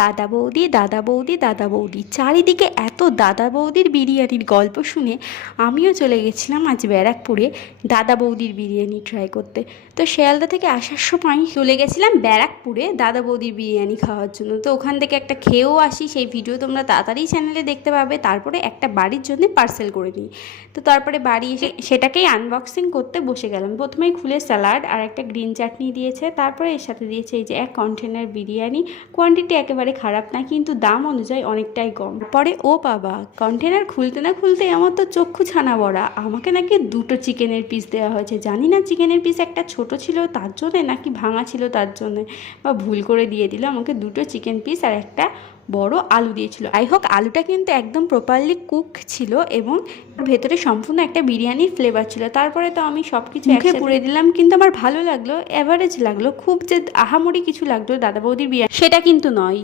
দাদা বৌদি, দাদা বৌদি, দাদা বৌদি, চারিদিকে এত দাদা বৌদির বিরিয়ানির গল্প শুনে আমিও চলে গেছিলাম আজ ব্যারাকপুরে দাদা বৌদির বিরিয়ানি ট্রাই করতে। তো শিয়ালদা থেকে আসার সময় চলে গেছিলাম ব্যারাকপুরে দাদা বৌদির বিরিয়ানি খাওয়ার জন্য। তো ওখান থেকে একটা খেয়েও আসি, সেই ভিডিও তোমরা তাড়াতাড়ি চ্যানেলে দেখতে পাবে। তারপরে একটা বাড়ির জন্য পার্সেল করে নিই। তো তারপরে বাড়ি এসে সেটাকেই আনবক্সিং করতে বসে গেলাম। প্রথমেই খুলে স্যালাড আর একটা গ্রিন চাটনি দিয়েছে, তারপরে এর সাথে দিয়েছে এই যে এক কন্টেনার বিরিয়ানি। কোয়ান্টিটি একেবারে খারাপ না, কিন্তু দাম অনুযায়ী অনেকটাই কম। পরে ও বাবা, কন্টেনার খুলতে না খুলতে আমার তো চক্ষু ছানা বড়া, আমাকে নাকি দুটো চিকেনের পিস দেওয়া হয়েছে। জানি না চিকেনের পিস একটা ছোট ছিল তার জন্যে নাকি ভাঙা ছিল তার জন্যে, বা ভুল করে দিয়ে দিল। আমাকে দুটো চিকেন পিস আর একটা বড় আলু দিয়েছিল। যাই হোক, আলুটা কিন্তু একদম প্রপারলি কুক ছিল এবং ভেতরে সম্পূর্ণ একটা বিরিয়ানির ফ্লেভার ছিল। তারপরে তো আমি সব কিছু মুখে পুড়ে দিলাম, কিন্তু আমার ভালো লাগলো, অ্যাভারেজ লাগলো। খুব যে আহামরি কিছু লাগলো দাদা বৌদির বিরিয়ানি সেটা কিন্তু নয়।